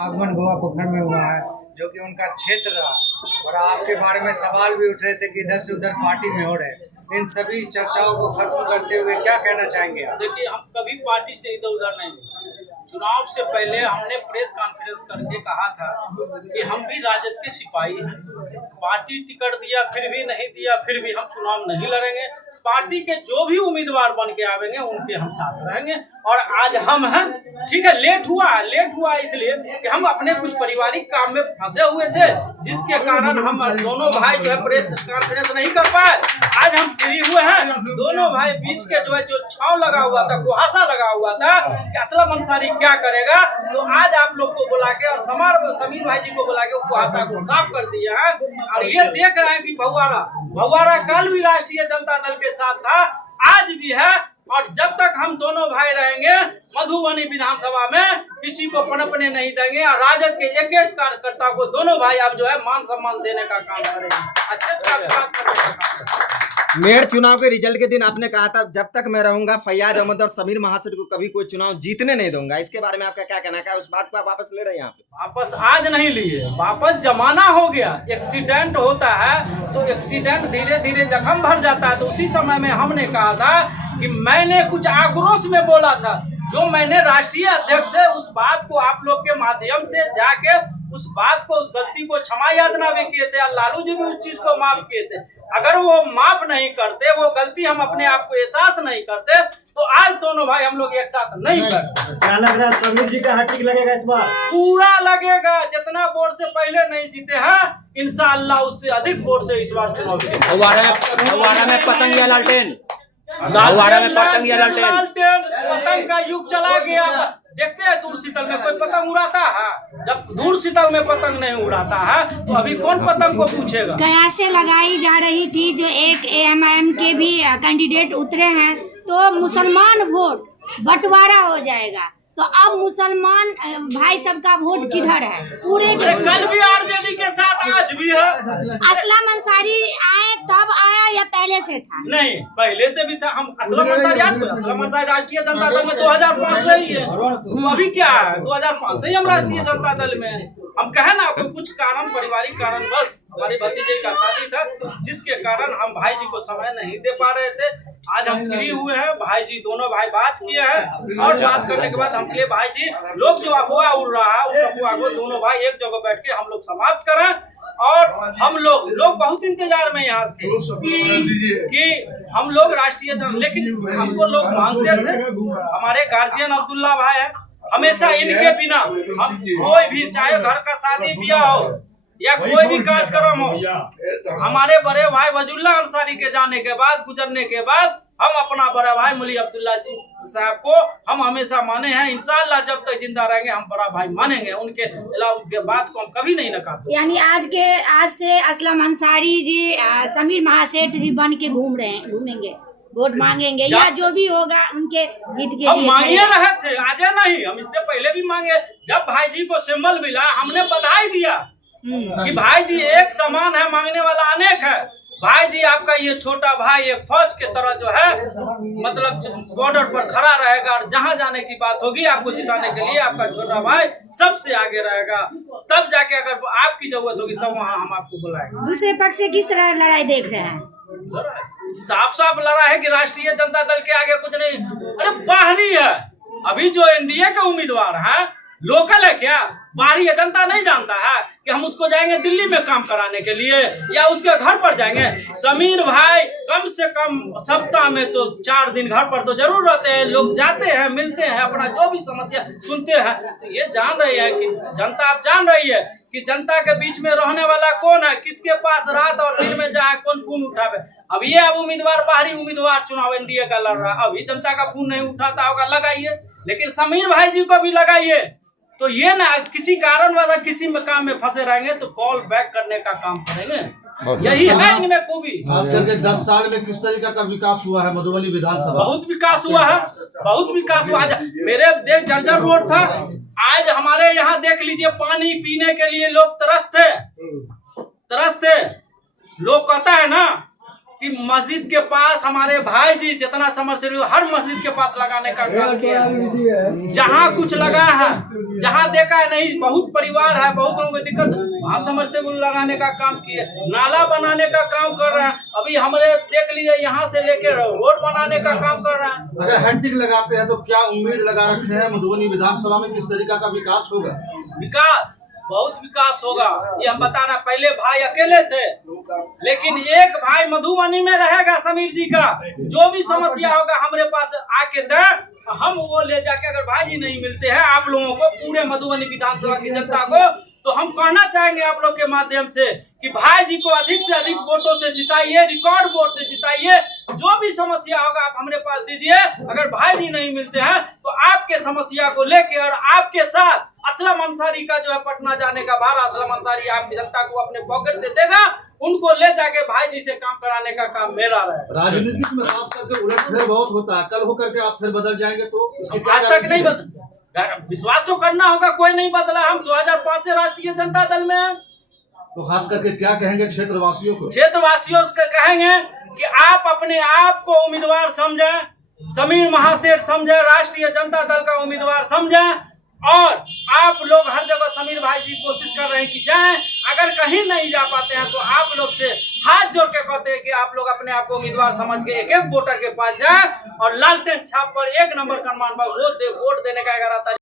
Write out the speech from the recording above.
आगमन गोवा पोखर में हुआ है, जो कि उनका क्षेत्र रहा। और आपके बारे में सवाल भी उठ रहे थे कि इधर से उधर पार्टी में हो रहे। इन सभी चर्चाओं को खत्म करते हुए क्या कहना चाहेंगे आप? देखिए, हम कभी पार्टी से इधर उधर नहीं हुए। चुनाव से पहले हमने प्रेस कॉन्फ्रेंस करके कहा था कि हम भी राजद के सिपाही हैं। पार्टी टिकट दिया फिर भी नहीं दिया, फिर भी हम चुनाव नहीं लड़ेंगे। पार्टी के जो भी उम्मीदवार बन के आवेंगे उनके हम साथ रहेंगे। और आज हम हैं, ठीक है, लेट हुआ इसलिए कि हम अपने कुछ पारिवारिक काम में फंसे हुए थे, जिसके कारण हम दोनों भाई जो है प्रेस कॉन्फ्रेंस नहीं कर पाए। आज हम फ्री हुए हैं। दोनों भाई बीच के जो छाव लगा हुआ था, कुहासा लगा हुआ था कि असलम अंसारी क्या करेगा, तो आज आप लोग को बुला के और समीर भाई जी को बुला के कुहासा को साफ कर दिया है। और ये देख रहे हैं कि भगवारा कल भी राष्ट्रीय जनता दल के साथ था, आज भी है। और जब तक हम दोनों भाई रहेंगे, मधुबनी विधानसभा में किसी को पनपने नहीं देंगे। और राजद के एक एक कार्यकर्ता को दोनों भाई अब जो है मान सम्मान देने का काम करेंगे, अच्छे तरह विकास करने का काम करेंगे। मेयर चुनाव के रिजल्ट के दिन आपने कहा था जब तक मैं रहूंगा फैयाज अहमद और समीर महासेठ को कभी कोई चुनाव जीतने नहीं दूंगा। इसके बारे में आपका क्या कहना है? उस बात को आप वापस ले रहे हैं? यहाँ पे वापस आज नहीं लिए, वापस जमाना हो गया। एक्सीडेंट होता है तो एक्सीडेंट धीरे धीरे जख्म भर जाता है। तो उसी समय में हमने कहा था कि मैंने कुछ आक्रोश में बोला था, जो मैंने राष्ट्रीय अध्यक्ष से उस बात को आप लोग के माध्यम से जाके उस बात को, उस गलती को क्षमा याचना भी किए थे। और लालू जी भी उस चीज को माफ किए थे। अगर वो माफ नहीं करते, वो गलती हम अपने आप को एहसास नहीं करते, तो आज दोनों भाई हम लोग एक साथ नहीं करते। क्या लग रहा है समीर जी का हैट्रिक लगेगा इस बार? पूरा लगेगा। जितना वोट से पहले नहीं जीते हैं, इंशाअल्लाह उससे अधिक वोट से इस बार चुनाव जीतेंगे। फव्वारा में पतंग या लालटेन? पतंग का युग चला गया। देखते हैं दूर शीतल में कोई पतंग उड़ाता है? जब दूर शीतल में पतंग नहीं उड़ाता है तो अभी कौन पतंग को पूछेगा? कयासें लगाई जा रही थी, जो एक AMIM के भी कैंडिडेट उतरे हैं, तो मुसलमान वोट बंटवारा हो जाएगा। तो अब मुसलमान भाई सबका वोट किधर है? पूरे कल भी RJD के साथ, आज भी है। असलम अंसारी आए तब आया या पहले से था? नहीं, पहले से भी था। हम असलम अंसारी राष्ट्रीय जनता दल में 2005 से ही है। तो अभी क्या है, 2005 से ही हम राष्ट्रीय जनता दल में है। हम कहे ना, कोई कुछ कारण, पारिवारिक कारण, बस हमारी भतीजे का शादी था, जिसके कारण हम भाई जी को समय नहीं दे पा रहे थे। आज हम फ्री हुए हैं, भाई जी दोनों भाई बात किए हैं। और बात करने के बाद हम लिए भाई जी, लोग जो अफवाह उड़ रहा है, उस अफवाह को दोनों भाई एक जगह बैठ के हम लोग समाप्त करें। और हम लोग बहुत इंतजार में यहाँ थे कि हम लोग राष्ट्रीय दल, लेकिन हमको लोग मानते थे। हमारे गार्जियन अब्दुल्ला भाई है, हमेशा इनके बिना हम कोई भी, चाहे घर का शादी ब्याह हो या कोई भी कार्यक्रम हो, हमारे बड़े भाई वजुल्ला अंसारी के जाने के बाद, गुजरने के बाद, हम अपना बड़ा भाई मुली अब्दुल्ला जी साहब को हम हमेशा माने हैं। इंशाअल्लाह जब तक जिंदा रहेंगे हम बड़ा भाई मानेंगे। उनके अलावा बात को हम कभी नहीं नकार सकते। यानी आज से असलम अंसारी जी समीर महासेठ जी बन के घूमेंगे, वोट मांगेंगे या जो भी होगा उनके हित के लिए। हम मांगे रहे थे, आज नहीं, हम इससे पहले भी मांगे। जब भाई जी को सिंबल मिला, हमने बधाई दिया कि भाई जी एक समान है, मांगने वाला अनेक है। भाई जी आपका ये छोटा भाई एक फौज के तरह जो है, मतलब बॉर्डर पर खड़ा रहेगा, और जहां जाने की बात होगी आपको जिताने के लिए आपका छोटा भाई सबसे आगे रहेगा। तब जाके अगर आपकी जरूरत होगी तब वहां हम आपको बुलाएंगे। दूसरे पक्ष से किस तरह लड़ाई देख रहे हैं? साफ साफ लड़ा है कि राष्ट्रीय जनता दल के आगे कुछ नहीं। अरे बाहरी है, अभी जो NDA के उम्मीदवार हैं, लोकल है क्या? बाहरी जनता नहीं जानता है कि हम उसको जाएंगे दिल्ली में काम कराने के लिए या उसके घर पर जाएंगे? समीर भाई कम से कम सप्ताह में तो 4 दिन घर पर तो जरूर रहते हैं। लोग जाते हैं, मिलते हैं, अपना जो भी समस्या सुनते हैं। तो ये जान रही है कि जनता, आप जान रही है कि जनता के बीच में रहने वाला कौन है, किसके पास रात और दिन में जाए कौन फोन उठावे। अब ये उम्मीदवार, बाहरी उम्मीदवार चुनाव NDA का लड़ रहा है, अभी जनता का फोन नहीं उठाता होगा, लगाइए। लेकिन समीर भाई जी को भी लगाइए। तो ये ना किसी कारण वजह किसी में काम में फंसे रहेंगे तो कॉल बैक करने का काम करेंगे। यही है इनमें खूबी। खास करके 10 साल में किस तरीके का विकास हुआ है मधुबनी विधानसभा? बहुत विकास हुआ है, बहुत विकास हुआ है। मेरे देख जर्जर रोड था, आज हमारे यहाँ देख लीजिए, पानी पीने के लिए लोग तरसते। लोग कहता है ना कि मस्जिद के पास हमारे भाई जी जितना समरसेबल हर मस्जिद के पास लगाने का काम किया है। जहाँ कुछ लगा है, जहाँ देखा है नहीं बहुत परिवार है, बहुत लोगों को दिक्कत, वहाँ समरसेबल लगाने का काम किए, नाला बनाने का काम कर रहे हैं। अभी हमने देख लिए यहाँ से लेकर रोड बनाने का काम कर रहे हैं। अगर हैट्रिक लगाते हैं तो क्या उम्मीद लगा रखे हैं मधुबनी विधानसभा में किस तरीका का विकास होगा? विकास, बहुत विकास होगा। ये हम बता रहे हैं, पहले भाई अकेले थे, लेकिन एक भाई मधुबनी में रहेगा समीर जी का। जो भी समस्या होगा हमारे पास आके दे, हम वो ले जाके, अगर भाई जी नहीं मिलते हैं आप लोगों को, पूरे मधुबनी विधानसभा की जनता को, तो हम कहना चाहेंगे आप लोग के माध्यम से कि भाई जी को अधिक से अधिक वोटों से जिताइए, रिकॉर्ड वोट से जिताइए। जो भी समस्या होगा आप हमारे पास दीजिए। अगर भाई जी नहीं मिलते हैं तो आपके समस्या को लेके और आपके साथ असलम अंसारी का जो है पटना जाने का भाड़ा, असलम अंसारी आपकी जनता को अपने पॉकेट से देगा, उनको ले जाके भाई जी से काम कराने का काम मेरा रहेगा। राजनीति में खास करके उलटफेर बहुत होता है, कल होकर के आप फिर बदल जाएंगे तो इसकी क्या आज तक गारंटी नहीं है? बदला, विश्वास तो करना होगा, कोई नहीं बदला। हम 2005 से राष्ट्रीय जनता दल में हैं। तो खास करके क्या कहेंगे क्षेत्रवासियों को? क्षेत्रवासियों को कहेंगे कि आप अपने आप को उम्मीदवार समझें, समीर महासेठ समझें, राष्ट्रीय जनता दल का उम्मीदवार समझें, और आप लोग हर जगह समीर भाई जी कोशिश कर रहे हैं कि जाएं। अगर कहीं नहीं जा पाते हैं तो आप लोग से हाथ जोड़ के कहते हैं कि आप लोग अपने आप को उम्मीदवार समझ के एक एक वोटर के पास जाएं और लालटेन छाप पर 1 नंबर कमान पर वोट देने का 11 तारीख